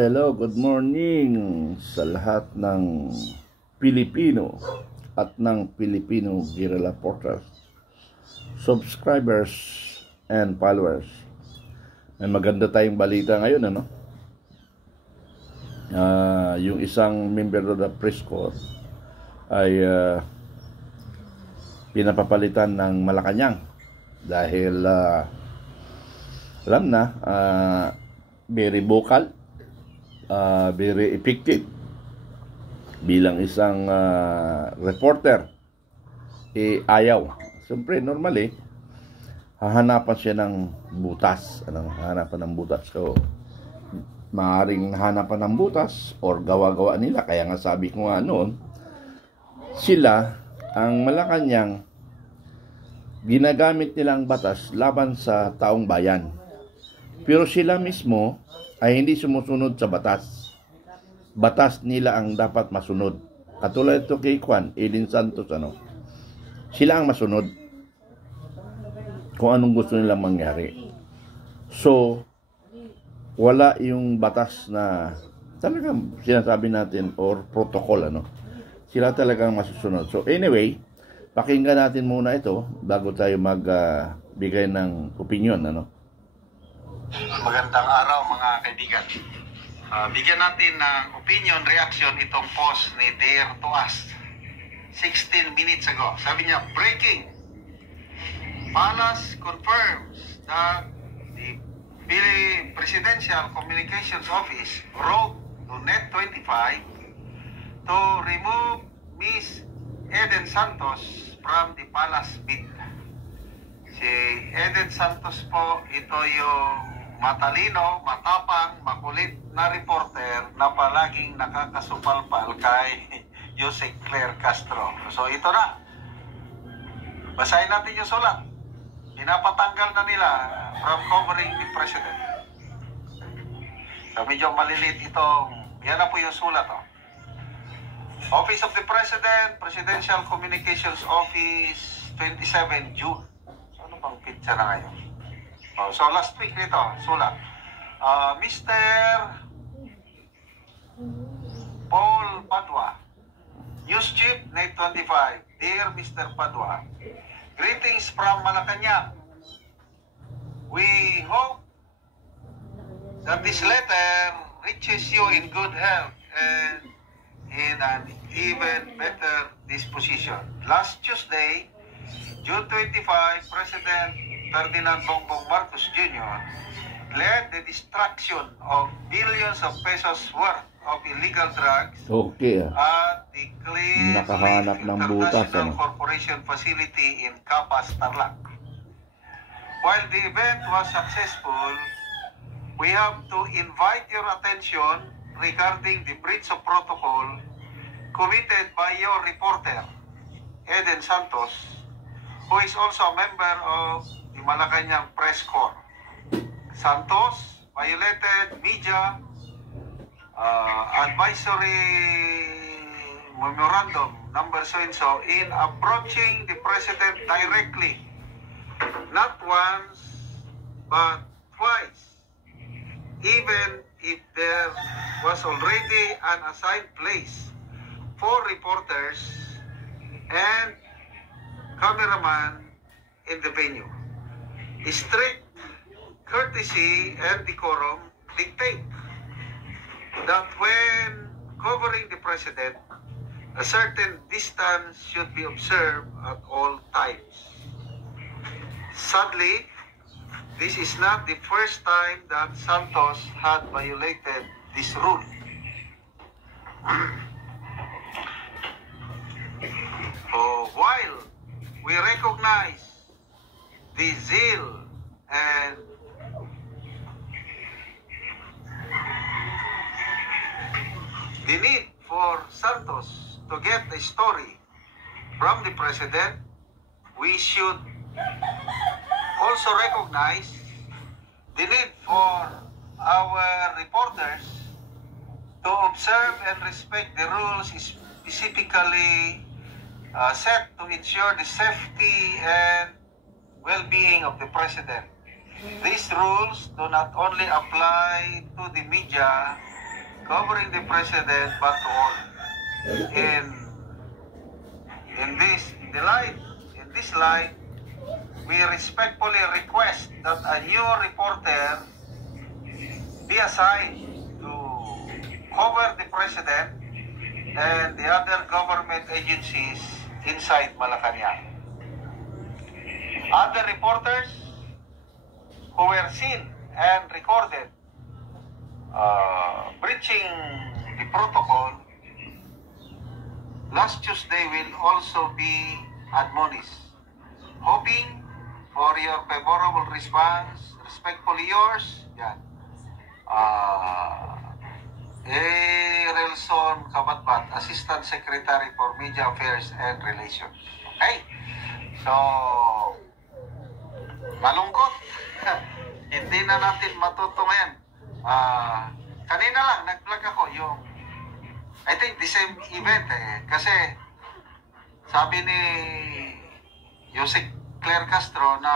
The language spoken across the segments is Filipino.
Hello, good morning sa lahat ng Pilipino at ng Filipino Guerrilla Porters, subscribers and followers. May maganda tayong balita ngayon, ano? Yung isang member of the press corps ay pinapapalitan ng Malacanang dahil alam na, very vocal, very effective bilang isang reporter. Ayaw. Siyempre, normally, hahanapan siya ng butas. Hahanapan ng butas. So, maaaring hanapan ng butas or gawa-gawa nila. Kaya nga sabi ko nga noon, sila, ang Malacanang, ginagamit nilang batas laban sa taong bayan. Pero sila mismo ay hindi sumusunod sa batas. Batas nila ang dapat masunod. Katulad ito kay Edwin Santos, sila ang masunod kung anong gusto nilang mangyari. So, wala yung batas na talagang sinasabi natin or protocol, sila talagang masusunod. So, anyway, pakinggan natin muna ito bago tayo magbigay ng opinion, Magandang araw mga kaibigan. Bigyan natin ng opinion, reaction itong post ni Dare to Us 16 minutes ago. Sabi niya, breaking! Palace confirms that the Presidential Communications Office wrote to Net25 to remove Miss Eden Santos from the Palace bid. Si Eden Santos po, ito yung matalino, matapang, makulit na reporter na palaging nakakasupalpal kay Jose Claire Castro. So ito na. Basahin natin yung sulat. Pinapatanggal na nila from covering the president. So medyo malilit itong, yan na po yung sulat. Office of the President, Presidential Communications Office, 27 June. So ano bang pizza na ngayon? So last week nito, sulat. Mr. Paul Padua, News Chief, Net25. Dear Mr. Padua, greetings from Malacanang. We hope that this letter reaches you in good health and in an even better disposition. Last Tuesday, June 25, President Ferdinand Bongbong Marcos Jr. led the destruction of billions of pesos worth of illegal drugs at the Cliff International Corporation facility in Capas, Tarlac. While the event was successful, we have to invite your attention regarding the breach of protocol committed by your reporter, Eden Santos, who is also a member of the Malacanang Press Corps. Santos violated media advisory memorandum number so-and-so in approaching the president directly, not once but twice, even if there was already an assigned place for reporters and cameraman in the venue. Strict courtesy and decorum dictate that when covering the president, a certain distance should be observed at all times. Sadly, this is not the first time that Santos had violated this rule. While we recognize the zeal and the need for Santos to get a story from the president, we should also recognize the need for our reporters to observe and respect the rules specifically set to ensure the safety and well-being of the president. These rules do not only apply to the media covering the president but to all. In this light, we respectfully request that a new reporter be assigned to cover the president and the other government agencies inside Malacanang. Other reporters who were seen and recorded breaching the protocol last Tuesday will also be admonished. Hoping for your favorable response, respectfully yours, yan. Relson Kabatbat, Assistant Secretary for Media Affairs and Relations. Okay? So, malungkot. Hindi na natin matutumayan. Kanina lang, nag-vlog ako yung, I think the same event kasi sabi ni Yusek Claire Castro na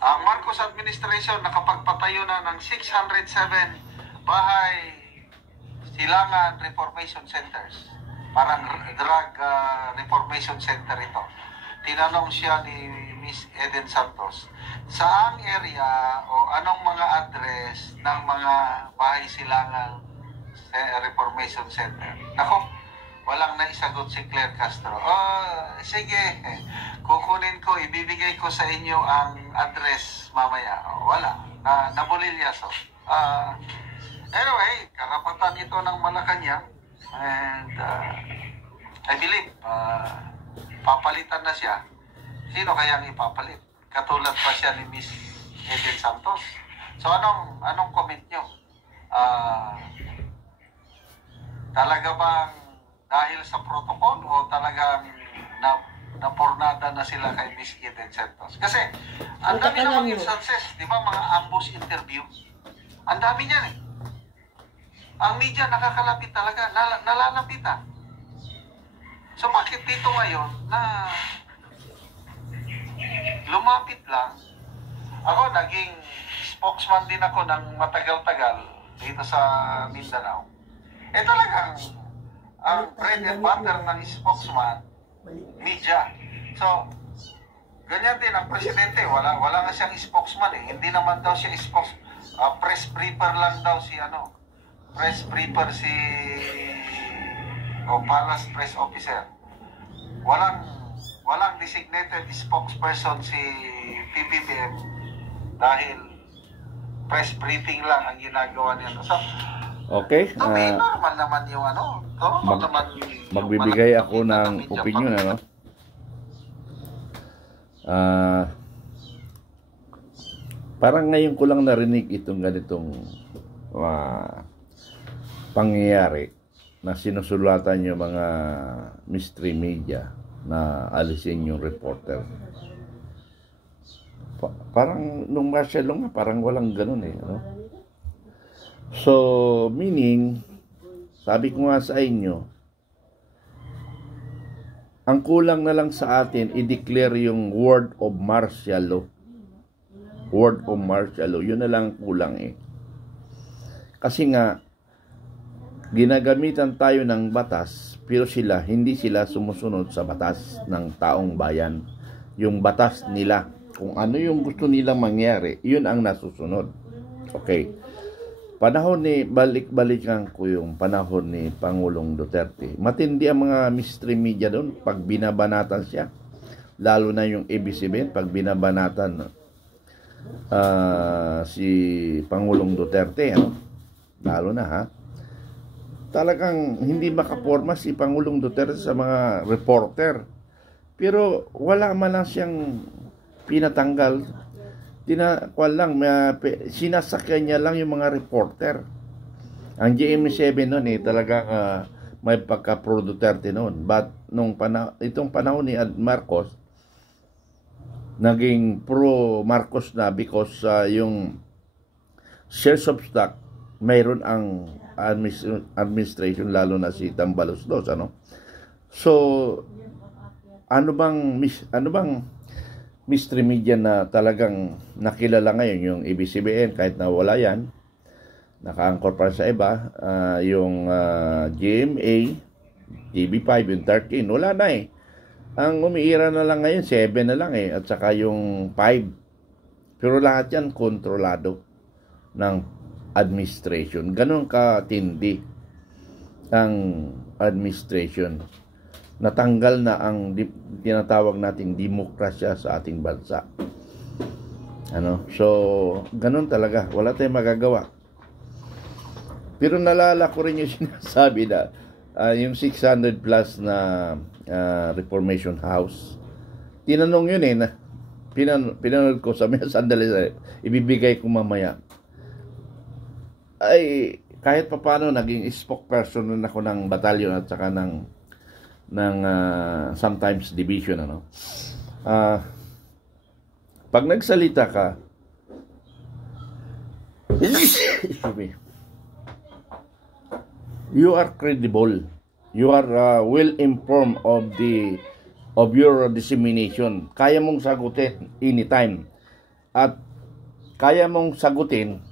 ang Marcos administration nakapagpatayo na ng 607 bahay silangan reformation centers. Parang drug reformation center ito. Tinanong siya ni Miss Eden Santos, saang area o anong mga address ng mga bahay silangan reformation center? Nako, walang naisagot si Claire Castro. Sige, kukunin ko, ibibigay ko sa inyo ang address mamaya. Wala, nabulilyaso. Anyway, karapatan ito ng Malacanang. And I believe, papalitan na siya. Sino kayang ipapalit? Katulad pa siya ni Miss Eden Santos. So, anong comment nyo? Talaga bang dahil sa protocol o talagang napornada na sila kay Miss Eden Santos? Kasi, ang dami namang instances, di ba, mga ambush interview. Ang dami niyan eh. Ang media nakakalapit talaga, nalalapitan. So, bakit dito ngayon na lumapit lang? Ako, naging spokesman din ako ng matagal-tagal dito sa Mindanao. Talagang ang bread and butter ng spokesman, media. So, ganyan din ang presidente. Wala nga siyang spokesman eh. Hindi naman daw siya press briefer lang daw si press briefer si Palace press officer. Walang designated spokesperson si PBBM dahil press briefing lang ang ginagawa niya. So, okay. Normal naman yung magbibigay ako ng opinion, parang ngayon ko lang narinig itong ganitong pangyayari na sinusulatan yung mga mystery media na alisin yung reporter. Parang nung martial law nga, parang walang ganun eh. So, meaning, sabi ko nga sa inyo, ang kulang na lang sa atin, i-declare yung word of martial law. Word of martial law. Yun na lang kulang eh. Kasi nga, ginagamitan tayo ng batas, pero hindi sila sumusunod sa batas ng taong bayan. Yung batas nila, kung ano yung gusto nilang mangyari, yun ang nasusunod. Okay. Panahon ni, balik-balikan ko yung panahon ni Pangulong Duterte. Matindi ang mga mystery media doon pag binabanatan siya. Lalo na yung ABS-CBN, pag binabanatan si Pangulong Duterte. Lalo na talagang hindi makaporma si Pangulong Duterte sa mga reporter. Pero wala man lang siyang pinatanggal. Sinasakyan niya lang yung mga reporter. Ang GMA7 noon talagang may pagka-pro Duterte noon. But itong panahon ni Marcos, naging pro Marcos na because yung shares of stock mayroon ang administration, lalo na si Tambalos Dos, So, ano bang mystery media na talagang nakilala ngayon, yung ABS-CBN, kahit na wala yan, naka-anchor pa sa iba, yung GMA, TV5, yung 13, wala na eh. Ang umiira na lang ngayon, 7 na lang eh, at saka yung 5. Pero lahat yan kontrolado ng administration. Ganon katindi ang administration. Natanggal na ang tinatawag nating demokrasya sa ating bansa. So, ganon talaga. Wala tayong magagawa. Pero nalala ko rin yung sinasabi na yung 600 plus na Reformation House. Tinanong yun eh, na pinanood ko, sabi na sandali, ibibigay ko mamaya. Ay, kahit papano naging spokesperson na ako ng batalyon at saka ng sometimes division, pag nagsalita ka, you are credible. You are well informed of your dissemination. Kaya mong sagutin anytime. At kaya mong sagutin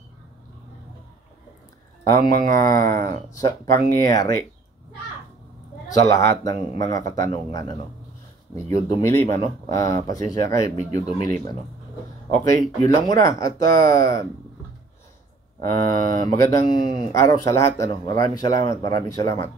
ang mga pangyayari sa lahat ng mga katanungan. Medyo dumilim, pasensya kayo, medyo dumilim, Okay, yun lang muna. At magandang araw sa lahat, Maraming salamat.